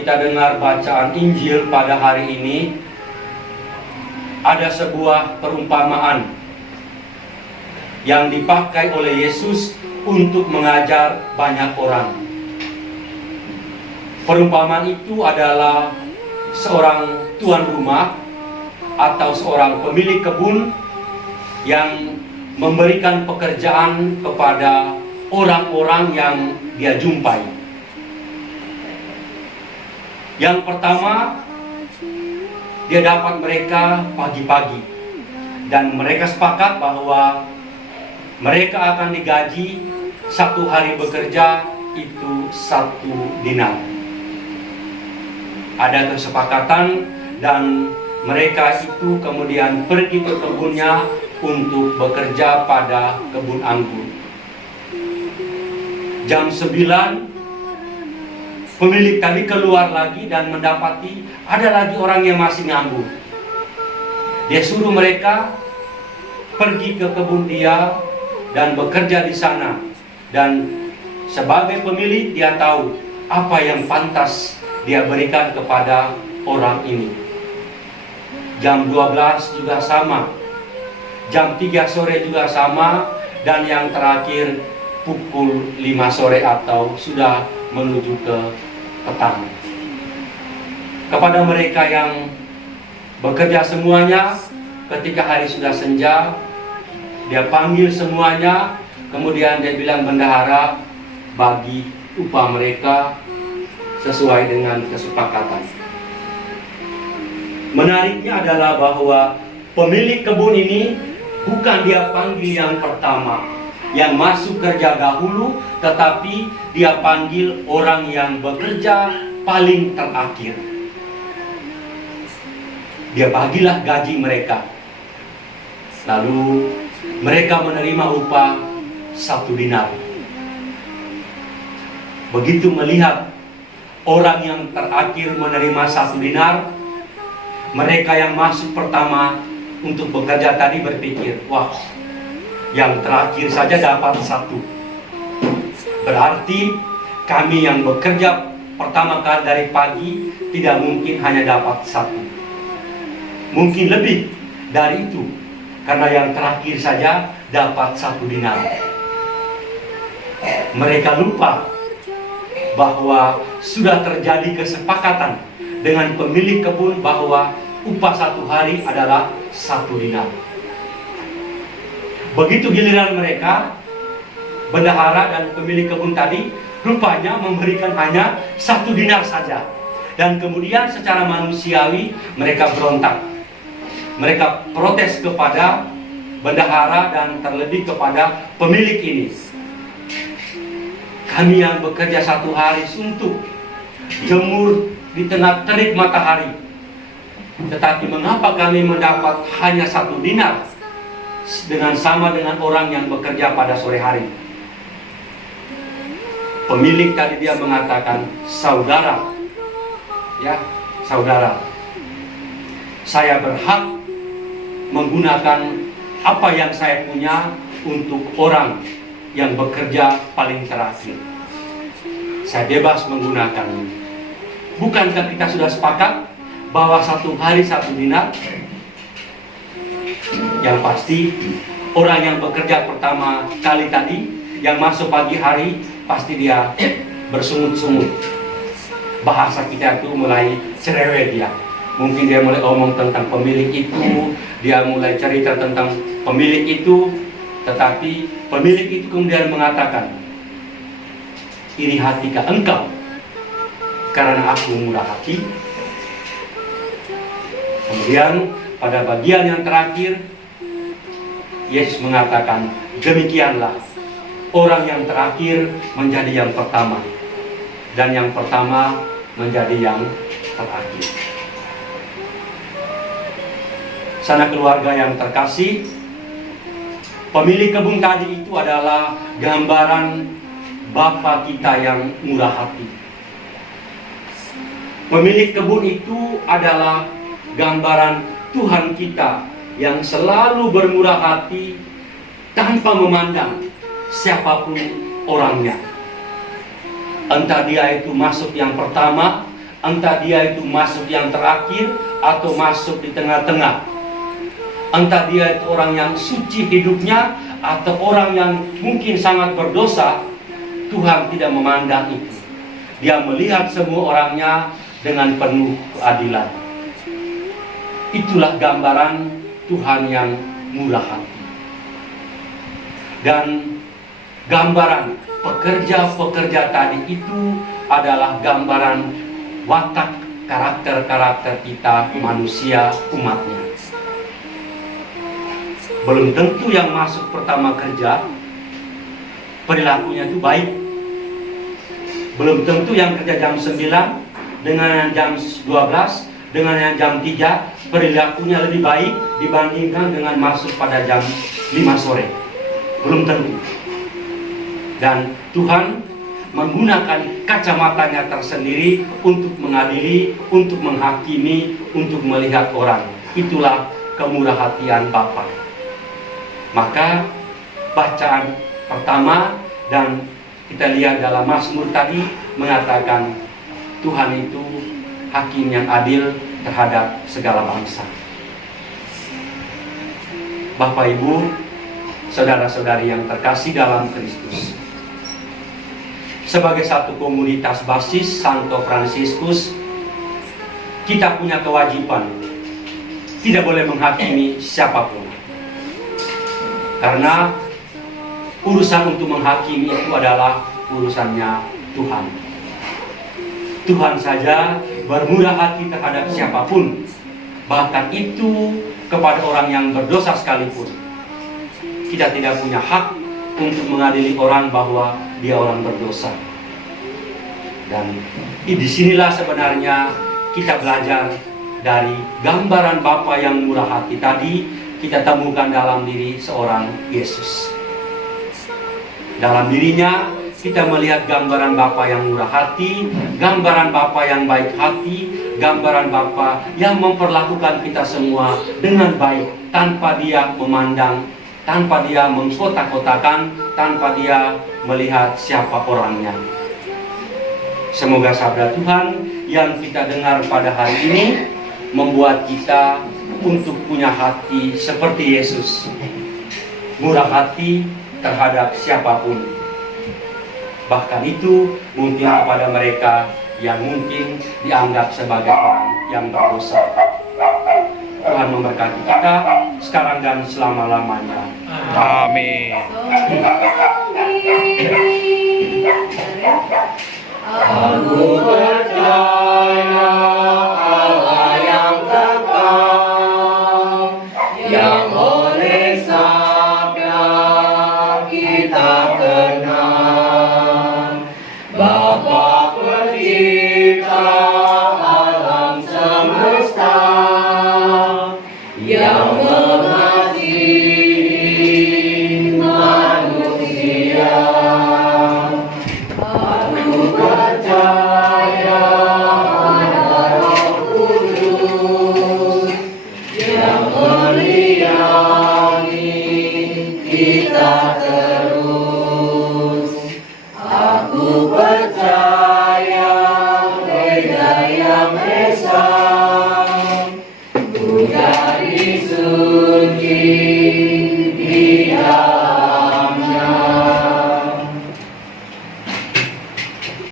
kita dengar bacaan Injil pada hari ini, ada sebuah perumpamaan yang dipakai oleh Yesus untuk mengajar banyak orang. Perumpamaan itu adalah seorang tuan rumah atau seorang pemilik kebun yang memberikan pekerjaan kepada orang-orang yang dia jumpai. Yang pertama, dia dapat mereka pagi-pagi, dan mereka sepakat bahwa mereka akan digaji satu hari bekerja itu 1 dinar. Ada kesepakatan dan mereka itu kemudian pergi ke kebunnya untuk bekerja pada kebun anggur. Jam 9 pemilik tadi keluar lagi dan mendapati ada lagi orang yang masih nganggur. Dia suruh mereka pergi ke kebun dia dan bekerja di sana. Dan sebagai pemilik dia tahu apa yang pantas dia berikan kepada orang ini. Jam 12 juga sama. Jam 3 sore juga sama. Dan yang terakhir pukul 5 sore atau sudah menuju ke petang. Kepada mereka yang bekerja semuanya, ketika hari sudah senja, dia panggil semuanya, kemudian dia bilang, bendahara, bagi upah mereka sesuai dengan kesepakatan. Menariknya adalah bahwa pemilik kebun ini bukan dia panggil yang pertama, yang masuk kerja dahulu, tetapi dia panggil orang yang bekerja paling terakhir. Dia bagilah gaji mereka. Lalu mereka menerima upah 1 dinar. Begitu melihat orang yang terakhir menerima 1 dinar, mereka yang masuk pertama untuk bekerja tadi berpikir, wah, yang terakhir saja dapat 1. Berarti kami yang bekerja pertama kali dari pagi tidak mungkin hanya dapat 1. Mungkin lebih dari itu, karena yang terakhir saja dapat 1 dinar. Mereka lupa bahwa sudah terjadi kesepakatan dengan pemilik kebun bahwa upah 1 hari adalah 1 dinar. Begitu giliran mereka, bendahara dan pemilik kebun tadi rupanya memberikan hanya 1 dinar saja. Dan kemudian secara manusiawi mereka berontak. Mereka protes kepada bendahara dan terlebih kepada pemilik ini. Kami yang bekerja 1 hari suntuk, jemur di tengah terik matahari, tetapi mengapa kami mendapat hanya 1 dinar dengan sama dengan orang yang bekerja pada sore hari? Pemilik tadi dia mengatakan, saudara, ya saudara, saya berhak menggunakan apa yang saya punya untuk orang yang bekerja paling terakhir. Saya bebas menggunakannya. Bukankah kita sudah sepakat bahwa 1 hari 1 dinar? Yang pasti orang yang bekerja pertama kali tadi, yang masuk pagi hari, pasti dia bersungut-sungut. Bahasa kita itu mulai cerewet dia. Mungkin dia mulai omong tentang pemilik itu, dia mulai cerita tentang pemilik itu, tetapi pemilik itu kemudian mengatakan, iri hatikah engkau karena aku murah hati? Kemudian pada bagian yang terakhir, Yesus mengatakan, demikianlah orang yang terakhir menjadi yang pertama, dan yang pertama menjadi yang terakhir. Sanak keluarga yang terkasih, pemilik kebun tadi itu adalah gambaran Bapa kita yang murah hati. Pemilik kebun itu adalah gambaran Tuhan kita yang selalu bermurah hati tanpa memandang siapapun orangnya. Entah dia itu masuk yang pertama Entah dia itu masuk yang terakhir atau masuk di tengah-tengah. Entah dia itu orang yang suci hidupnya atau orang yang mungkin sangat berdosa, Tuhan tidak memandang itu. Dia melihat semua orangnya dengan penuh keadilan. Itulah gambaran Tuhan yang murah hati. Dan gambaran pekerja-pekerja tadi itu adalah gambaran watak karakter-karakter kita manusia umatnya. Belum tentu yang masuk pertama kerja perilakunya itu baik. Belum tentu yang kerja jam 9 dengan yang jam 12 dengan yang jam 3 perilakunya lebih baik dibandingkan dengan masuk pada jam 5 sore. Belum tentu. Dan Tuhan menggunakan kacamatanya tersendiri untuk mengadili, untuk menghakimi, untuk melihat orang. Itulah kemurahhatian Bapa. Maka bacaan pertama dan kita lihat dalam Mazmur tadi mengatakan Tuhan itu hakim yang adil terhadap segala bangsa. Bapak Ibu, saudara-saudari yang terkasih dalam Kristus, sebagai satu komunitas basis Santo Fransiskus, kita punya kewajiban tidak boleh menghakimi siapapun. Karena urusan untuk menghakimi itu adalah urusannya Tuhan. Tuhan saja bermurah hati terhadap siapapun, bahkan itu kepada orang yang berdosa sekalipun. Kita tidak punya hak untuk mengadili orang bahwa dia orang berdosa. Dan disinilah sebenarnya kita belajar dari gambaran Bapa yang murah hati tadi, kita temukan dalam diri seorang Yesus. Dalam dirinya kita melihat gambaran Bapa yang murah hati, gambaran Bapa yang baik hati, gambaran Bapa yang memperlakukan kita semua dengan baik, tanpa dia memandang, tanpa dia mengkotak-kotakan, tanpa dia melihat siapa orangnya. Semoga sabda Tuhan yang kita dengar pada hari ini membuat kita untuk punya hati seperti Yesus, murah hati terhadap siapapun. Bahkan itu mungkin kepada mereka yang mungkin dianggap sebagai orang yang berdosa. Tuhan memberkati kita sekarang dan selama-lamanya. Amin. Aku percaya Allah yang kekal, yang oleh sabda kita kenal. Bapa pencipta alam semesta, yang mengasihi manusia. Aku percaya pada Roh Kudus yang meliani kita terus. Aku percaya Beda yang Esa, Buddha Yesus.